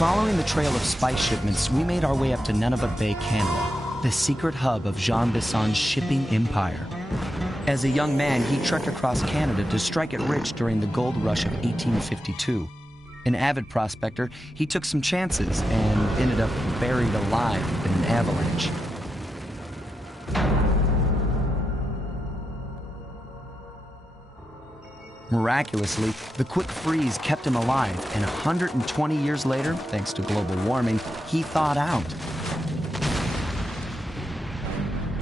Following the trail of spice shipments, we made our way up to Nunavut Bay, Canada, the secret hub of Jean Bisson's shipping empire. As a young man, he trekked across Canada to strike it rich during the gold rush of 1852. An avid prospector, he took some chances and ended up buried alive in an avalanche. Miraculously, the quick freeze kept him alive, and 120 years later, thanks to global warming, he thawed out.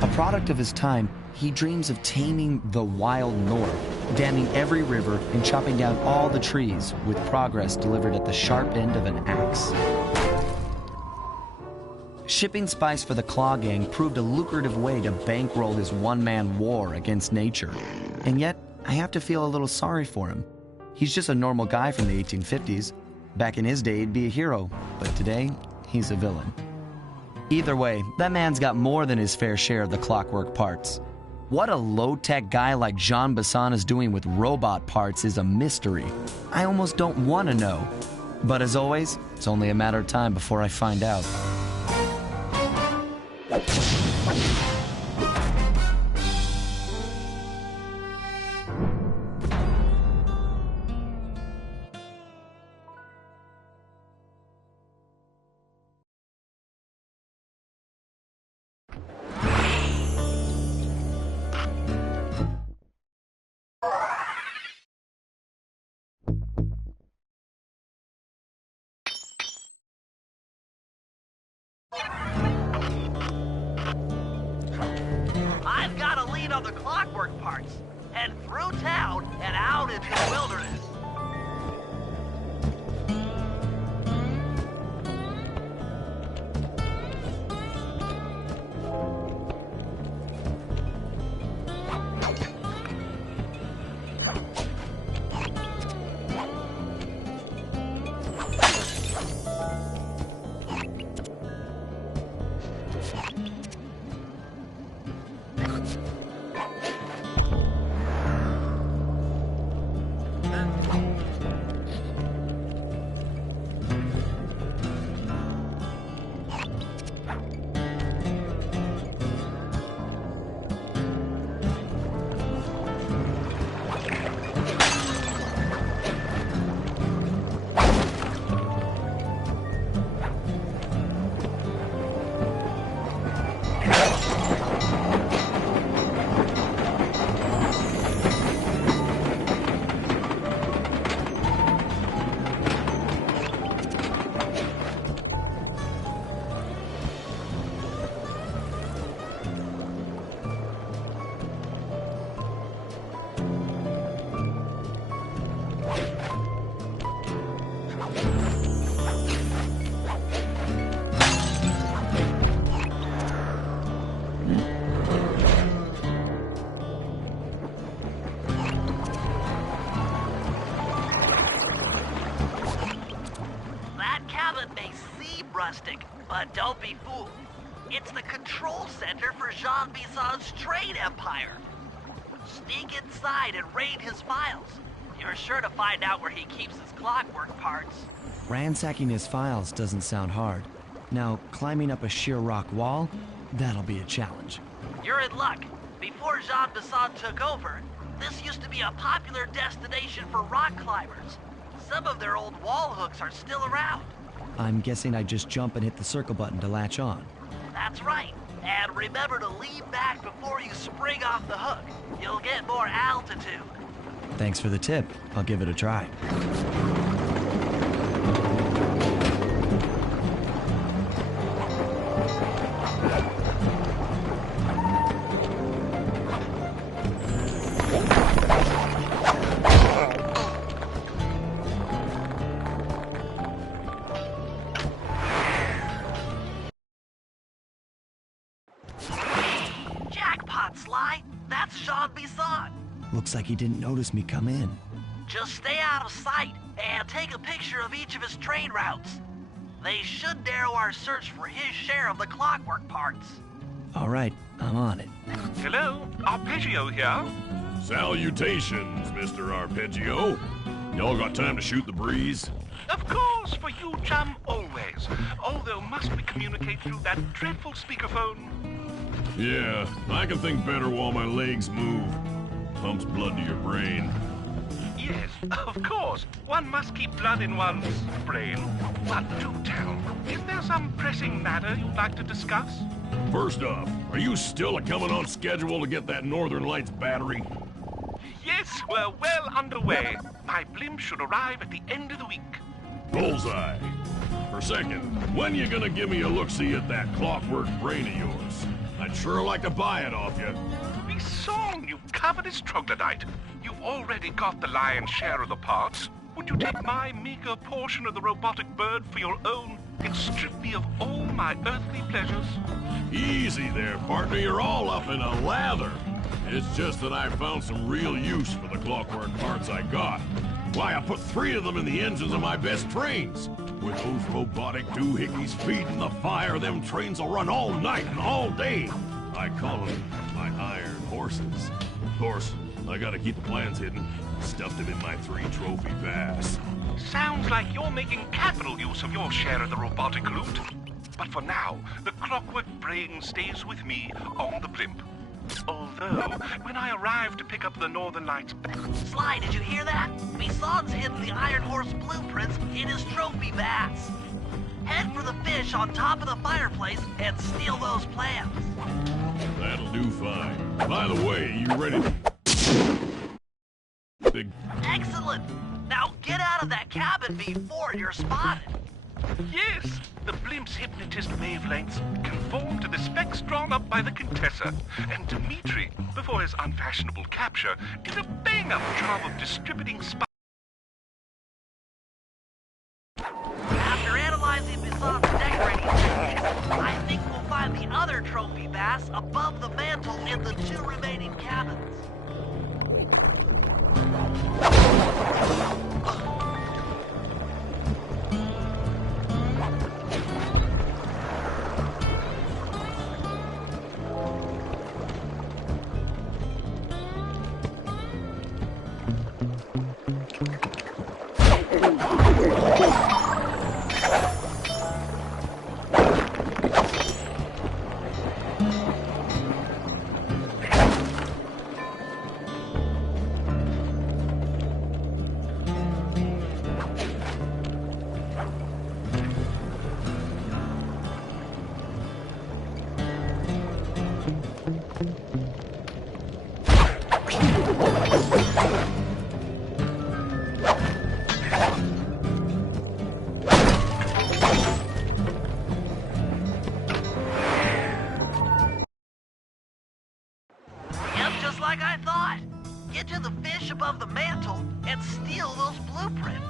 A product of his time, he dreams of taming the wild north, damming every river and chopping down all the trees, with progress delivered at the sharp end of an axe. Shipping spice for the Claw Gang proved a lucrative way to bankroll his one-man war against nature. And yet, I have to feel a little sorry for him. He's just a normal guy from the 1850s. Back in his day, he'd be a hero, but today, he's a villain. Either way, that man's got more than his fair share of the clockwork parts. What a low-tech guy like Jean Bisson is doing with robot parts is a mystery. I almost don't want to know. But as always, it's only a matter of time before I find out. I've got a lead on the clockwork parts. Head through town and out into the wilderness. Rustic, but don't be fooled. It's the control center for Jean Bisson's trade empire. Sneak inside and raid his files. You're sure to find out where he keeps his clockwork parts. Ransacking his files doesn't sound hard. Now, climbing up a sheer rock wall, that'll be a challenge. You're in luck. Before Jean Bisson took over, this used to be a popular destination for rock climbers. Some of their old wall hooks are still around. I'm guessing I just jump and hit the circle button to latch on. That's right. And remember to lean back before you spring off the hook. You'll get more altitude. Thanks for the tip. I'll give it a try. Sly, that's Jean Bisson. Looks like he didn't notice me come in. Just stay out of sight and take a picture of each of his trade routes. They should narrow our search for his share of the clockwork parts. All right, I'm on it. Hello, Arpeggio here. Salutations, Mr. Arpeggio. Y'all got time to shoot the breeze? Of course, for you, chum, always. Although must we communicate through that dreadful speakerphone? Yeah, I can think better while my legs move. Pumps blood to your brain. Yes, of course. One must keep blood in one's brain. But do tell, is there some pressing matter you'd like to discuss? First off, are you still coming on schedule to get that Northern Lights battery? Yes, we're well underway. My blimp should arrive at the end of the week. Bullseye. For second, when you gonna give me a look-see at that clockwork brain of yours? I'd sure like to buy it off you. Be song, you covetous troglodyte. You've already got the lion's share of the parts. Would you take my meager portion of the robotic bird for your own and strip me of all my earthly pleasures? Easy there, partner. You're all up in a lather. It's just that I found some real use for the clockwork parts I got. Why, I put 3 of them in the engines of my best trains. With those robotic doohickeys feeding the fire, them trains will run all night and all day. I call them my iron horses. Of course, I gotta keep the plans hidden. Stuffed them in my 3 trophy bass. Sounds like you're making capital use of your share of the robotic loot. But for now, the clockwork brain stays with me on the blimp. Although, when I arrived to pick up the Northern Lights... Sly, did you hear that? Bison's hidden the Iron Horse blueprints in his trophy vats. Head for the fish on top of the fireplace and steal those plans. That'll do fine. By the way, you ready to... Big... Excellent! Now get out of that cabin before you're spotted. Yes, the blimp's hypnotist wavelengths conform to the specs drawn up by the Contessa, and Dmitri, before his unfashionable capture, did a bang-up job of distributing After analyzing Bison's decorating techniques, I think we'll find the other trophy bass above the mantle in the 2 remaining cabins. Like I thought. Get to the fish above the mantle and steal those blueprints.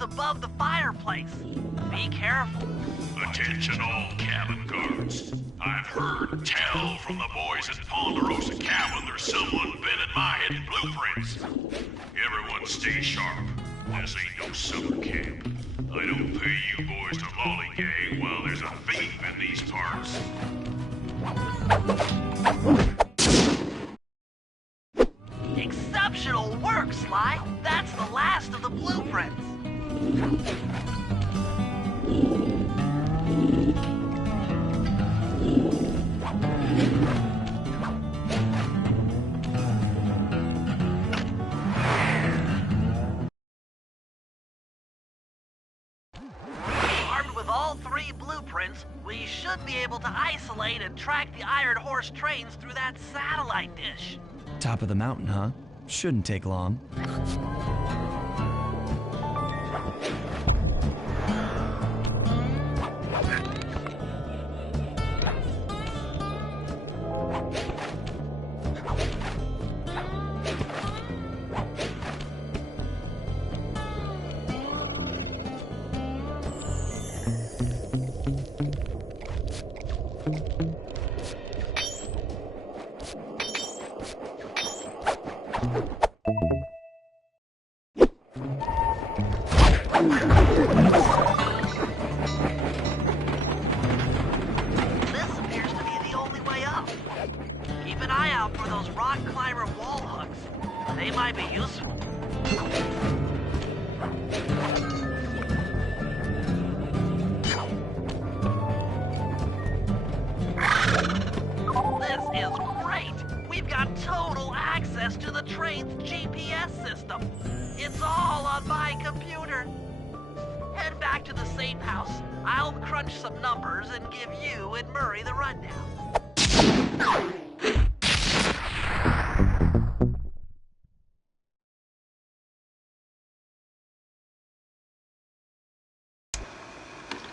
Above the fireplace. Be careful. Attention all cabin guards. I've heard tell from the boys at Ponderosa Cabin there's someone been in my hidden blueprints. Everyone stay sharp. This ain't no summer camp. I don't pay you boys to lollygag while there's a thief in these parts. Exceptional work, Sly. That's the last of the blueprints. Armed with all 3 blueprints, we should be able to isolate and track the Iron Horse trains through that satellite dish. Top of the mountain, huh? Shouldn't take long. This appears to be the only way up. Keep an eye out for those rock climber wall hooks. They might be useful. This is great. We've got total access to the train's GPS system. It's all on my computer. Head back to the safe house. I'll crunch some numbers and give you and Murray the rundown.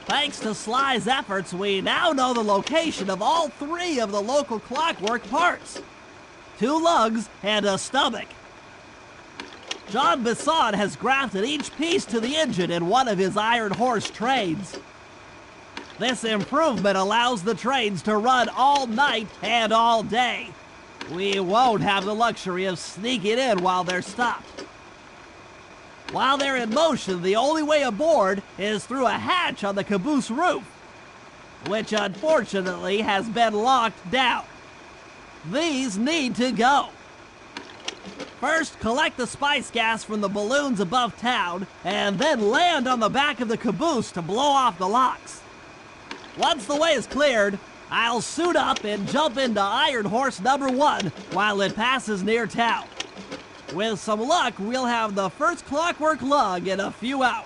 Thanks to Sly's efforts, we now know the location of all 3 of the local clockwork parts. 2 lugs and a stomach. John Bisson has grafted each piece to the engine in one of his Iron Horse trains. This improvement allows the trains to run all night and all day. We won't have the luxury of sneaking in while they're stopped. While they're in motion, the only way aboard is through a hatch on the caboose roof, which unfortunately has been locked down. These need to go. First, collect the spice gas from the balloons above town, and then land on the back of the caboose to blow off the locks. Once the way is cleared, I'll suit up and jump into Iron Horse number 1 while it passes near town. With some luck, we'll have the first clockwork lug in a few hours.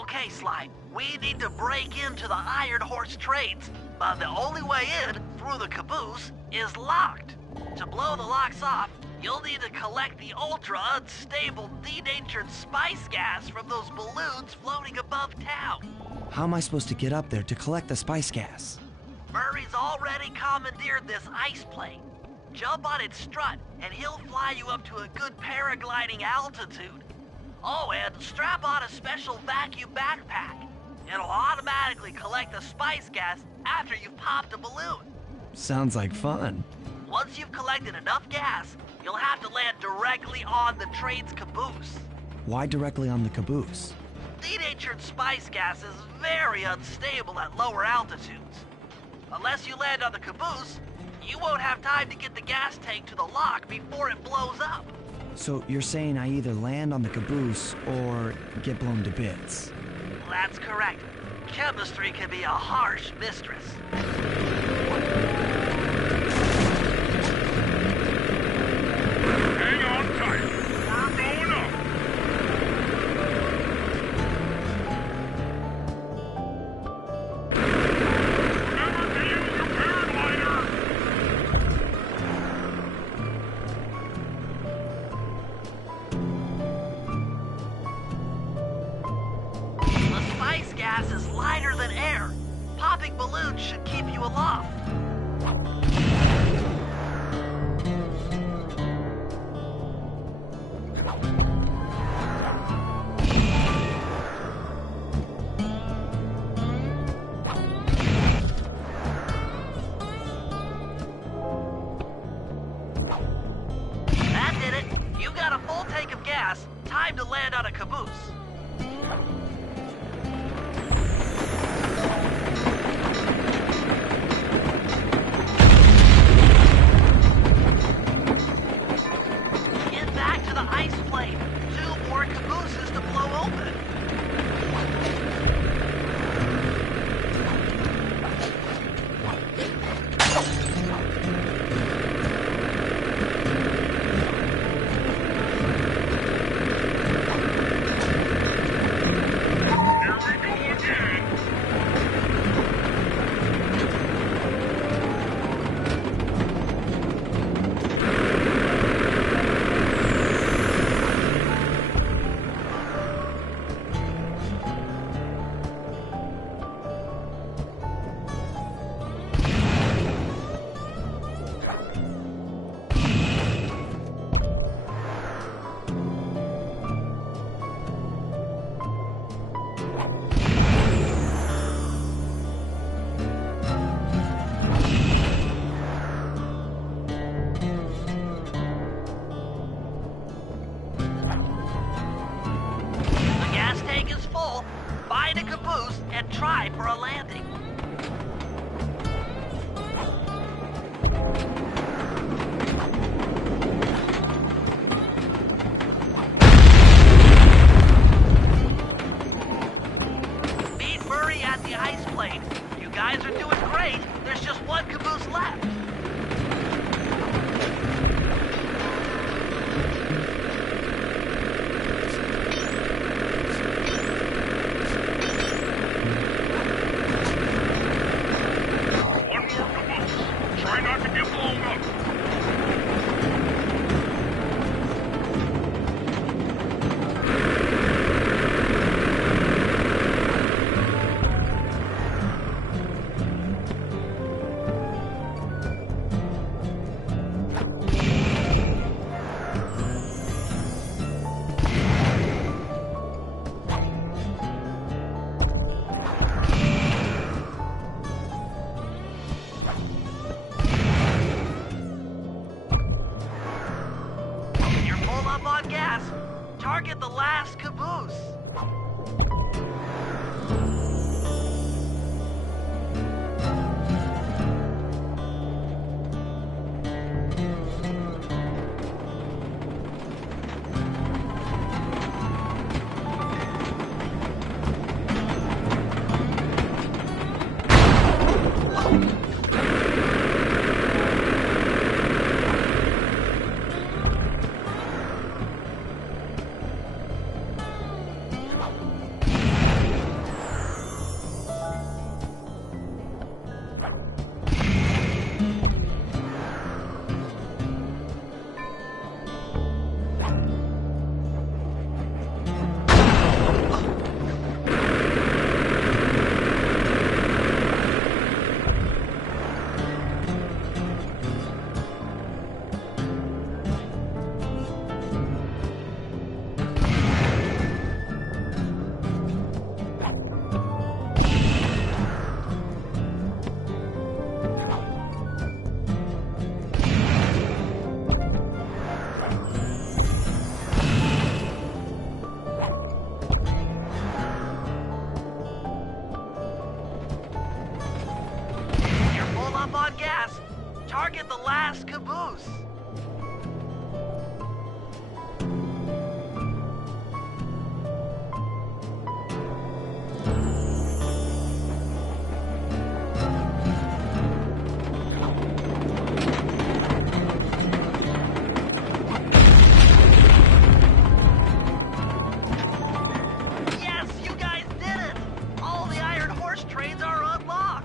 Okay, Sly, we need to break into the Iron Horse trades, but the only way in, through the caboose, is locked. To blow the locks off, you'll need to collect the ultra-unstable, denatured spice gas from those balloons floating above town. How am I supposed to get up there to collect the spice gas? Murray's already commandeered this ice plane. Jump on its strut, and he'll fly you up to a good paragliding altitude. Oh, and strap on a special vacuum backpack. It'll automatically collect the spice gas after you've popped a balloon. Sounds like fun. Once you've collected enough gas, you'll have to land directly on the train's caboose. Why directly on the caboose? Denatured spice gas is very unstable at lower altitudes. Unless you land on the caboose, you won't have time to get the gas tank to the lock before it blows up. So you're saying I either land on the caboose or get blown to bits? That's correct. Chemistry can be a harsh mistress. Hang on tight. We're going up. Remember to use your paraglider. The spice gas is lighter than air. Popping balloons should keep you aloft. That did it. You got a full tank of gas, time to land on a caboose. Get back to the ice plane. 2 more cabooses to blow open. Find a caboose and try for a landing. Meet Murray at the ice plane. You guys are doing great. There's just 1 caboose left. Try not to get blown up. Up on gas. Target the last caboose. Target the last caboose. Yes, you guys did it! All the Iron Horse trains are unlocked.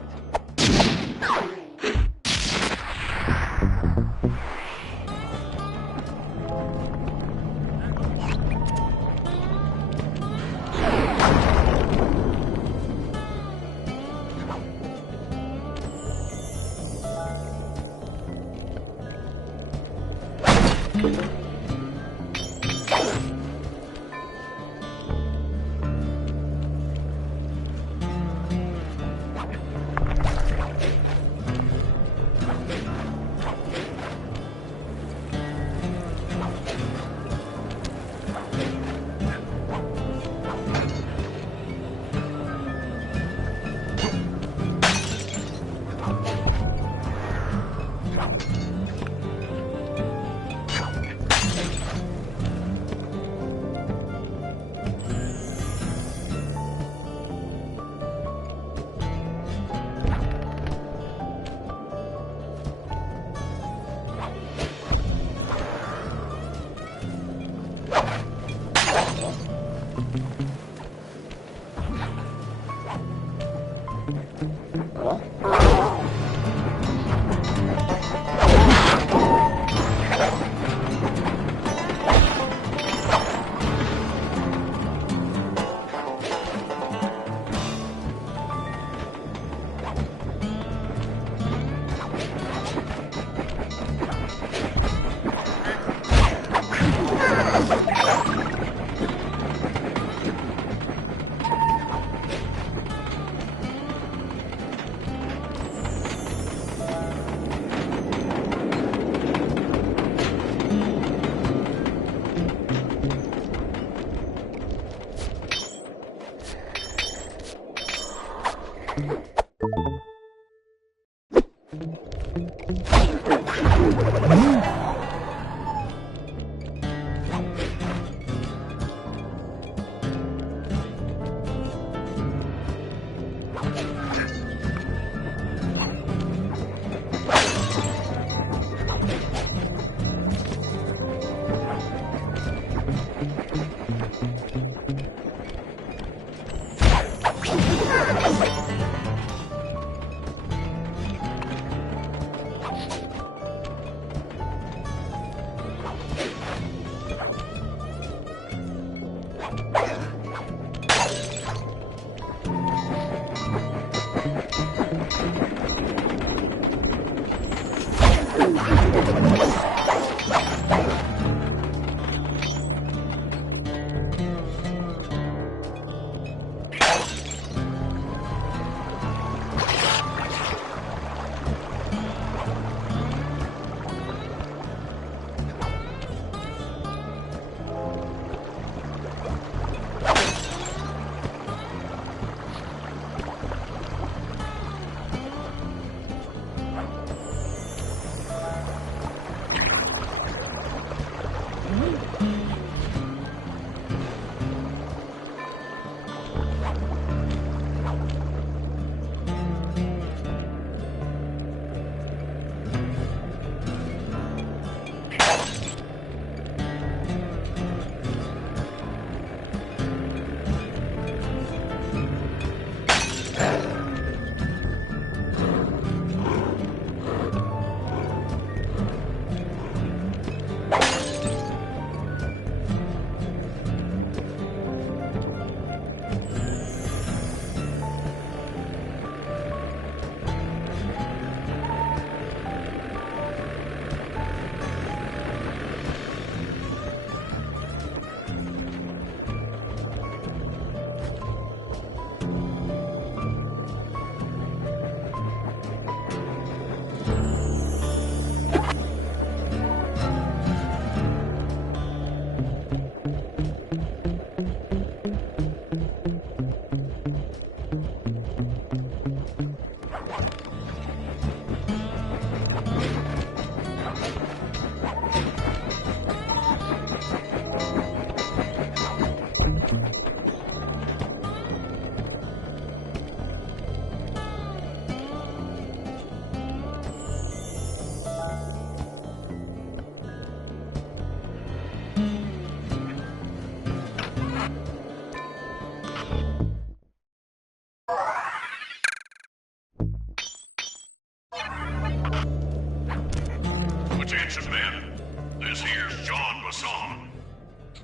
Attention, men. This here's John Basson.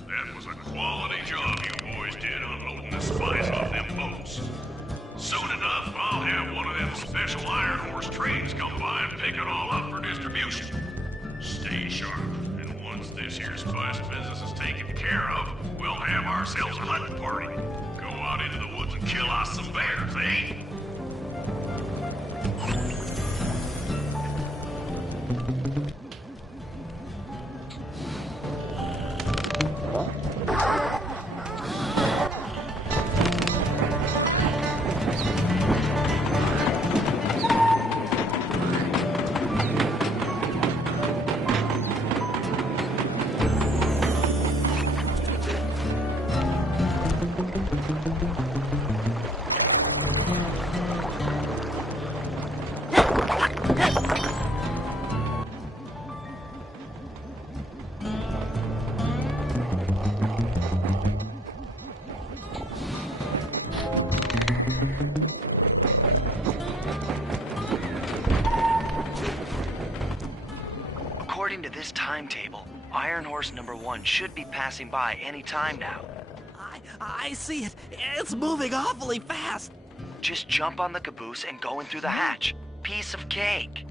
That was a quality job you boys did unloading the spice off them boats. Soon enough, I'll have one of them special Iron Horse trains come by and pick it all up for distribution. Stay sharp, and once this here spice business is taken care of, we'll have ourselves a hunting party. Go out into the woods and kill us some bears, eh? timetable, Iron Horse number 1 should be passing by any time now. I see it. It's moving awfully fast. Just jump on the caboose and go in through the hatch. Piece of cake.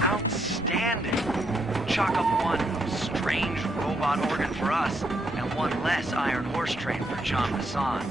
Outstanding! Chalk up one strange robot organ for us, and one less Iron Horse train for John Masson.